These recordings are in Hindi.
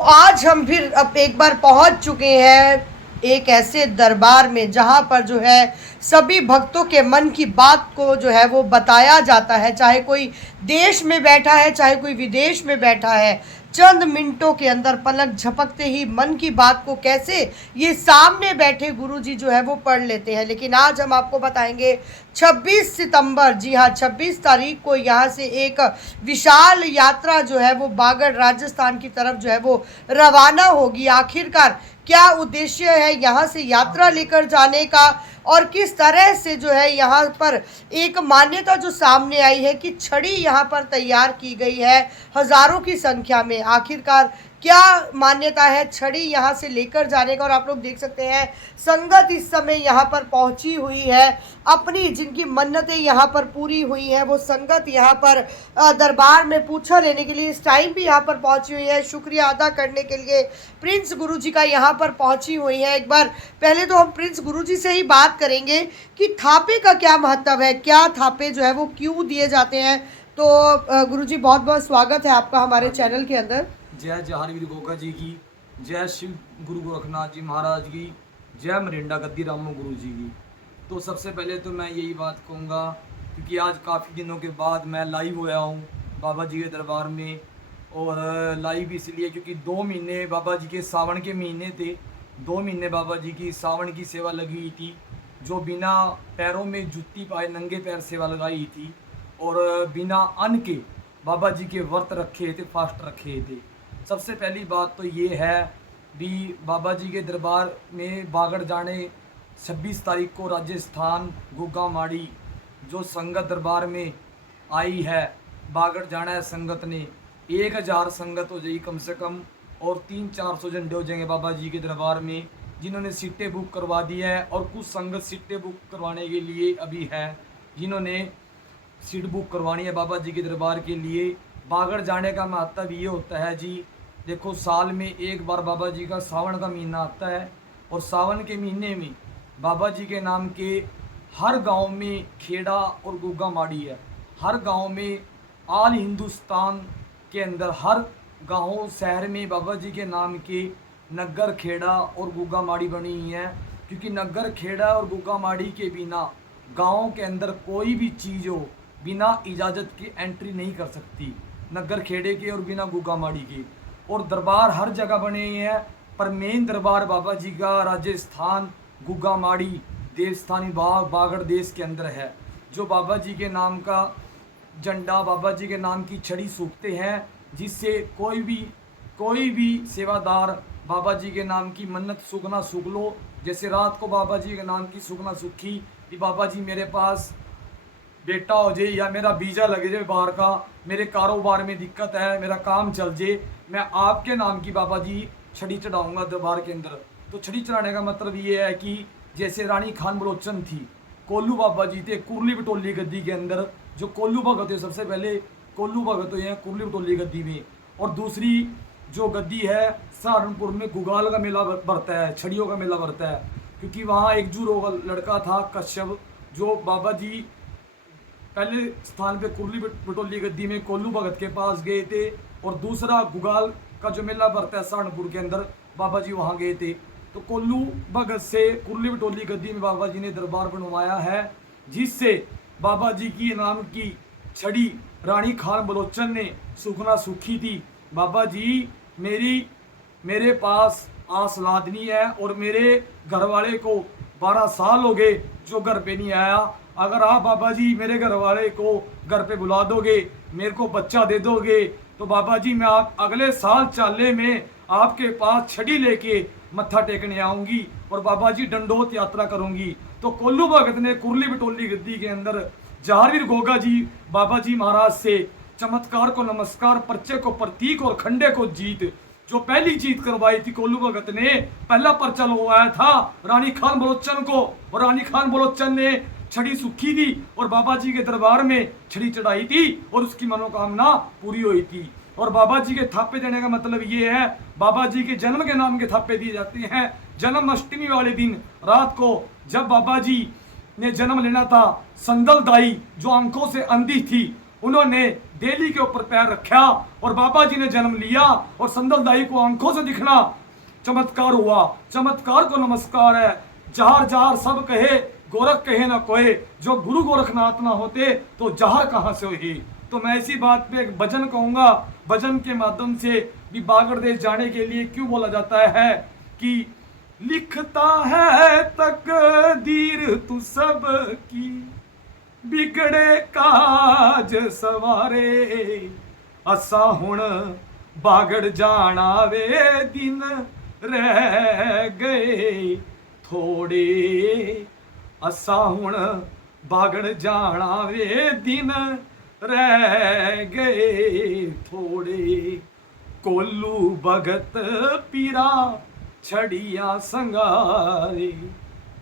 आज हम फिर अब एक बार पहुंच चुके हैं एक ऐसे दरबार में जहां पर जो है सभी भक्तों के मन की बात को जो है वो बताया जाता है। चाहे कोई देश में बैठा है, चाहे कोई विदेश में बैठा है, चंद मिनटों के अंदर पलक झपकते ही मन की बात को कैसे ये सामने बैठे गुरुजी जो है वो पढ़ लेते हैं। लेकिन आज हम आपको बताएंगे 26 सितंबर, जी हाँ 26 तारीख को यहाँ से एक विशाल यात्रा जो है वो बागड़ राजस्थान की तरफ जो है वो रवाना होगी। आखिरकार क्या उद्देश्य है यहाँ से यात्रा लेकर जाने का, और किस तरह से जो है यहाँ पर एक मान्यता जो सामने आई है कि छड़ी यहाँ पर तैयार की गई है हजारों की संख्या में। आखिरकार क्या मान्यता है छड़ी यहाँ से लेकर जाने का। और आप लोग देख सकते हैं संगत इस समय यहाँ पर पहुंची हुई है, अपनी जिनकी मन्नतें यहाँ पर पूरी हुई हैं वो संगत यहाँ पर दरबार में पूछा लेने के लिए इस टाइम भी यहाँ पर पहुंची हुई है। शुक्रिया अदा करने के लिए प्रिंस गुरुजी का यहाँ पर पहुंची हुई है। एक बार पहले तो हम प्रिंस गुरुजी से ही बात करेंगे कि थापे का क्या महत्व है, क्या थापे जो है वो क्यों दिए जाते हैं। तो गुरुजी बहुत बहुत स्वागत है आपका हमारे चैनल के अंदर। जय जहारवीर गोगा जी की, जय शिव गुरु गोरखनाथ जी महाराज की, जय मरिंडा गद्दी रामो गुरु जी की। तो सबसे पहले तो मैं यही बात कहूँगा क्योंकि आज काफ़ी दिनों के बाद मैं लाइव होया हूँ बाबा जी के दरबार में। और लाइव इसलिए क्योंकि 2 महीने बाबा जी के सावन के महीने थे, 2 महीने बाबा जी की सावन की सेवा लगी हुई थी, जो बिना पैरों में जूती पाए नंगे पैर सेवा लगाई थी और बिना अन्न के बाबा जी के व्रत रखे थे, फास्ट रखे थे। सबसे पहली बात तो ये है भी बाबा जी के दरबार में बागड़ जाने 26 तारीख को राजस्थान गुग्गा माड़ी जो संगत दरबार में आई है, बागड़ जाना है संगत ने 1000 संगत हो जाएगी कम से कम, और 300-400 झंडे हो जाएंगे बाबा जी के दरबार में जिन्होंने सीटें बुक करवा दी है। और कुछ संगत सीटें बुक करवाने के लिए अभी है जिन्होंने सीट बुक करवानी है बाबा जी के दरबार के लिए। बागड़ जाने का महत्व ये होता है जी, देखो साल में एक बार बाबा जी का सावन का महीना आता है और सावन के महीने में बाबा जी के नाम के हर गांव में खेड़ा और गुग्गा माड़ी है। हर गांव में आल हिंदुस्तान के अंदर हर गांव शहर में बाबा जी के नाम के नगर खेड़ा और गुग्गा माड़ी बनी हुई है, क्योंकि नगर खेड़ा और गुग्गा माड़ी के बिना गाँव के अंदर कोई भी चीज़ हो बिना इजाज़त की एंट्री नहीं कर सकती, नगर खेड़े के और बिना गुग्गा माड़ी के। और दरबार हर जगह बने हुए हैं, पर मेन दरबार बाबा जी का राजस्थान गुग्गा माड़ी देवस्थानी बाग बागड़ देश के अंदर है, जो बाबा जी के नाम का झंडा बाबा जी के नाम की छड़ी सूखते हैं, जिससे कोई भी सेवादार बाबा जी के नाम की मन्नत सूखना सूख लो। जैसे रात को बाबा जी के नाम की सूखना सूखी कि बाबा जी मेरे पास बेटा हो जाए या मेरा वीज़ा लगे जाए बाहर का, मेरे कारोबार में दिक्कत है, मेरा काम चल जाए, मैं आपके नाम की बाबा जी छड़ी चढ़ाऊँगा दरबार के अंदर। तो छड़ी चढ़ाने का मतलब ये है कि जैसे रानी खान बलोचन थी, कोल्लू बाबा जी थे कुरली बटोली गद्दी के अंदर, जो कोल्लू भगत है सबसे पहले कोल्लू भगत हुए हैं कुरली बटोली गद्दी में। और दूसरी जो गद्दी है सहारनपुर में गुगाल का मेला भरता है, छड़ियों का मेला भरता है, क्योंकि वहाँ एक जूरो का लड़का था कश्यप, जो बाबा जी पहले स्थान पे कुरली बटोली गद्दी में कोल्लू भगत के पास गए थे, और दूसरा गुगाल का जो मेला भरता है सहारनपुर के अंदर बाबा जी वहाँ गए थे। तो कोल्लू भगत से कुरली बटोली गद्दी में बाबा जी ने दरबार बनवाया है, जिससे बाबा जी की नाम की छड़ी रानी खान बलोचन ने सूखना सूखी थी। बाबा जी मेरे पास आसलादनी है और मेरे घर वाले को 12 साल हो गए जो घर पे नहीं आया, अगर आप बाबा जी मेरे घर वाले को घर पे बुला दोगे, मेरे को बच्चा दे दोगे, तो बाबा जी मैं आप अगले साल चाले में आपके पास छड़ी लेके मत्था टेकने आऊँगी और बाबा जी दंडोत यात्रा करूँगी। तो कोल्लू भगत ने कुरली बटोली गद्दी के अंदर जहारवीर गोगा जी बाबा जी महाराज से चमत्कार को नमस्कार, पर्चे को प्रतीक और खंडे को जीत, जो पहली जीत करवाई थी कोल्लू भगत ने, पहला पर्चा लगवाया था रानी खान बलोचन को, और रानी खान बलोचन ने छड़ी सूखी थी और बाबा जी के दरबार में छड़ी चढ़ाई थी और उसकी मनोकामना पूरी हुई थी। और बाबा जी के थापे देने का मतलब ये है, बाबा जी के जन्म के नाम के थापे दिए जाते हैं। जन्माष्टमी वाले दिन रात को जब बाबा जी ने जन्म लेना था, संदल दाई जो आंखों से अंधी थी उन्होंने डेली के ऊपर पैर रखा और बाबा जी ने जन्म लिया और संदलदाई को आंखों से दिखना चमत्कार हुआ। चमत्कार को नमस्कार है। जहार जहार सब कहे गोरख कहे ना कोई, जो गुरु गोरखनाथ ना होते तो जहार कहाँ से हुई। तो मैं इसी बात पे एक भजन कहूंगा। भजन के माध्यम से भी बागड़ देश जाने के लिए क्यों बोला जाता है कि लिखता है तकदीर तू सब की, बिगड़े काज सवारे, असा हुण बागड़ जाना वे दिन रह गए थोड़े, असा हुण बागड़ जाना वे दिन रह गए थोड़े। कोल्लू भगत पीरा छड़िया संगारे,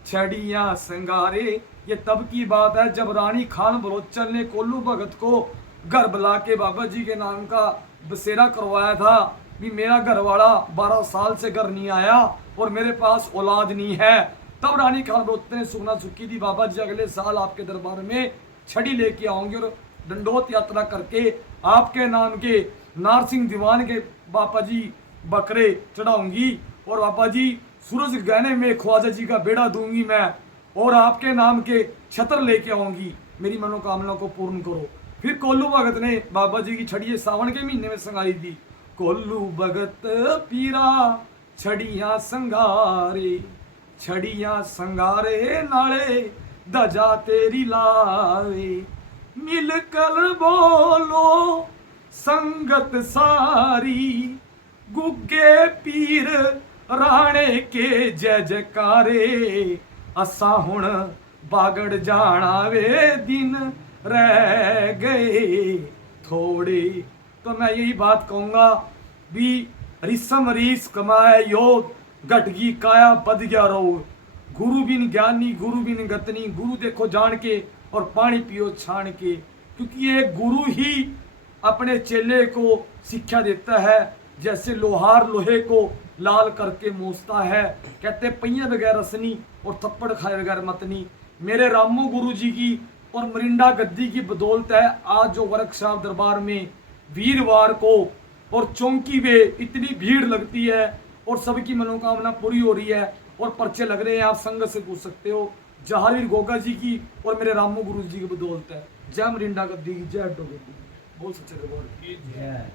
छड़िया संगारे। ये तब की बात है जब रानी खान बलोचन ने कोल्लू भगत को घर बुला के बाबा जी के नाम का बसेरा करवाया था भी मेरा घर वाला 12 साल से घर नहीं आया और मेरे पास औलाद नहीं है। तब रानी खान बलोचन ने सुखना सुखी थी बाबा जी अगले साल आपके दरबार में छड़ी लेके आऊंगी और दंडोत यात्रा करके आपके नाम के नारसिंह दीवान के बाबा जी बकरे चढ़ाऊंगी और बाबा जी सूरज गहने में ख्वाजा जी का बेड़ा दूंगी मैं और आपके नाम के छतर लेके आऊंगी, मेरी मनोकामना को पूर्ण करो। फिर कोल्लू भगत ने बाबा जी की छड़ियाँ सावन के महीने में संगारी थी। कोल्लू भगत पीरा छड़ियाँ संगारे, छड़ियाँ संगारे नाले दजा तेरी लावे, मिलकर बोलो संगत सारी, गुग्गे पीर राणे के जय जयकारे, असा हुण बागड़ जाना वे दिन रह गए थोड़े। तो मैं यही बात कहूंगा भी रिसम रीस कमाए योग, गटगी काया बद गया रो, गुरु बिन ज्ञानी गुरु बिन गतनी, गुरु देखो जान के और पानी पियो छान के, क्योंकि ये गुरु ही अपने चेले को शिक्षा देता है। जैसे लोहार लोहे को लाल करके मोसता है, कहते पहिया बगैर रसनी और थप्पड़ खाए बगैर मतनी। मेरे रामू गुरु जी की और मरिंडा गद्दी की बदौलत है आज जो वर्कशॉप दरबार में वीरवार को और चौंकी में इतनी भीड़ लगती है और सबकी मनोकामना पूरी हो रही है और पर्चे लग रहे हैं। आप संगत से पूछ सकते हो। जहावीर गोगा जी की और मेरे रामू गुरु जी की बदौलत है। जय मरिंडा गद्दी की, जय अड्डो गद्दी, बहुत सच्चे दरबार की जय।